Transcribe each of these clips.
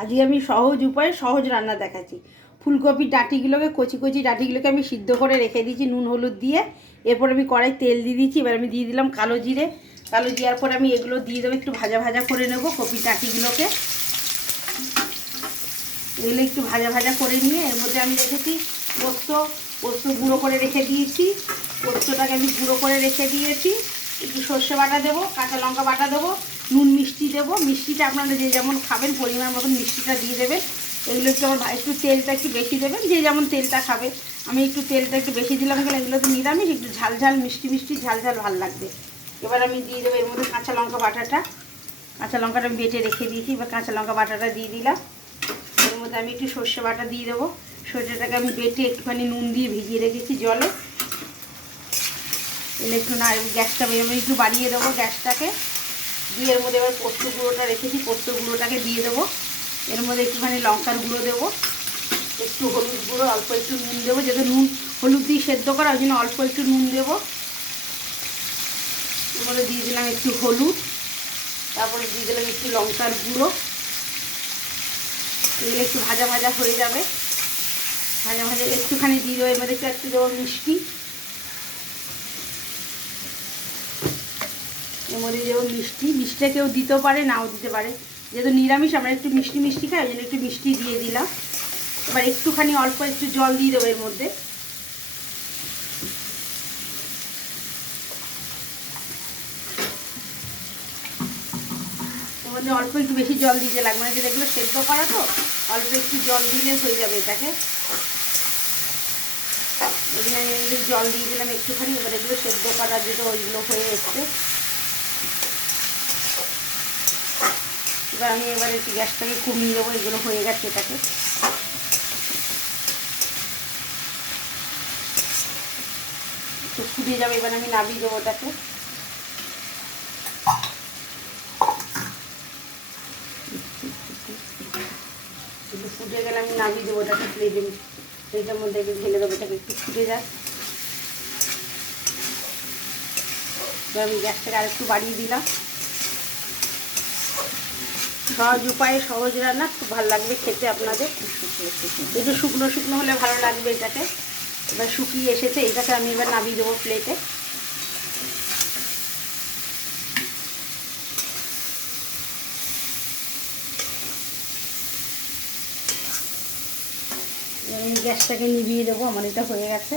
আজকে আমি সহজ উপায়ে সহজ রান্না দেখাচ্ছি। ফুলকপির ডাঁটিগুলোকে কচি কচি ডাঁটিগুলোকে আমি সিদ্ধ করে রেখে দিয়েছি নুন হলুদ দিয়ে। এরপর আমি কড়াই তেল দিয়ে দিয়েছি। এবার আমি দিয়ে দিলাম কালো জিরে। কালো জিরার পর আমি এগুলো দিয়ে দেবো, একটু ভাজা ভাজা করে নেব কপির ডাঁটিগুলোকে। এগুলো একটু ভাজা ভাজা করে নিয়ে এর মধ্যে আমি রেখেছি পোস্ত গুঁড়ো করে রেখে দিয়েছি। পোস্তটাকে আমি গুঁড়ো করে রেখে দিয়েছি। একটু সর্ষে বাটা দেবো, কাঁচা লঙ্কা বাটা দেবো, নুন মিষ্টি দেবো। মিষ্টিটা আপনারা যে যেমন খাবেন পরিমাণ মতন মিষ্টিটা দিয়ে দেবেন। এগুলো একটু আমার একটু তেলটা একটু বেশি দেবেন, যে যেমন তেলটা খাবে। আমি একটু তেলটা একটু বেশি দিলাম, কেন এগুলো তো নিরামিষ, একটু ঝাল ঝাল মিষ্টি মিষ্টি ঝাল ঝাল ভালো লাগবে। এবার আমি দিয়ে দেবো এর মধ্যে কাঁচা লঙ্কা বাটাটা। কাঁচা লঙ্কাটা আমি বেটে রেখে দিয়েছি, এবার কাঁচা লঙ্কা বাটাটা দিয়ে দিলাম। এর মধ্যে আমি একটু সর্ষে বাটা দিয়ে দেবো। সর্ষেটাকে আমি বেটে একটুখানি নুন দিয়ে ভিজিয়ে রেখেছি জলে। এলে একটু না গ্যাসটা আমি একটু বাড়িয়ে দেবো গ্যাসটাকে। দিয়ে এর মধ্যে এবার পোস্ত গুঁড়োটা রেখেছি, পোস্ত গুঁড়োটাকে দিয়ে দেবো। এর মধ্যে একটুখানি লঙ্কার গুঁড়ো দেবো, একটু হলুদ গুঁড়ো, অল্প একটু নুন দেবো, যেহেতু নুন হলুদ দিয়ে সেদ্ধ করা ওই জন্য অল্প একটু নুন দেবো। এর মধ্যে দিয়ে দিলাম একটু হলুদ, তারপরে দিয়ে দিলাম একটু লঙ্কার গুঁড়ো। এগুলো একটু ভাজা ভাজা হয়ে যাবে, ভাজা ভাজা একটুখানি দিয়ে দেবো। এর মধ্যে একটু দেবো মিষ্টি, এর মধ্যে দেবো মিষ্টি। মিষ্টিটা কেউ দিতেও পারে নাও দিতে পারে, যেহেতু নিরামিষ আমরা একটু মিষ্টি মিষ্টি খাই ওই জন্য একটু মিষ্টি দিয়ে দিলাম। এবার একটুখানি অল্প একটু জল দিয়ে দেবো এর মধ্যে। এর মধ্যে অল্প একটু বেশি জল দিতে লাগবে না, যেটা এগুলো সেদ্ধ করা তো অল্প একটু জল দিলে হয়ে যাবে এটাকে। এখানে আমি জল দিয়ে দিলাম একটুখানি। এবার এগুলো সেদ্ধ করা যেটা ওইগুলো হয়ে এসছে। এবার আমি একটু গ্যাসটাকে কমিয়ে দেবো, এগুলো হয়ে গেছে এটাকে। একটু ফুটে যাবে, এবার আমি নামিয়ে দেবো ওটাকে। একটু ফুটে গেলে আমি নামিয়ে দেবো ওটাকে প্লেটের মধ্যে ঢেলে দেবো। এটাকে একটু ফুটে যায়। এবার আমি গ্যাসটাকে আরেকটু বাড়িয়ে দিলাম। সহজ উপায়ে সহজ রান্না, খুব ভালো লাগবে খেতে আপনাদের। একটু শুকনো শুকনো হলে ভালো লাগবে এটাকে। এবার শুকিয়ে এসেছে, এটাকে আমি এবার নামিয়ে দেবো প্লেটে। আমি গ্যাসটাকে নিভিয়ে দেবো, আমার এটা হয়ে গেছে।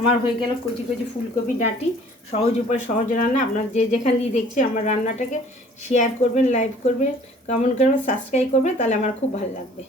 আমার হয়ে গেল কচি কচি ফুলকপি ডাঁটি, সহজ উপায় সহজ রান্না। আপনার যে যেখান দিয়ে দেখছে আমার রান্নাটাকে শেয়ার করবেন, লাইক করবেন, কমেন্ট করবেন, সাবস্ক্রাইব করবেন, তাহলে আমার খুব ভালো লাগবে।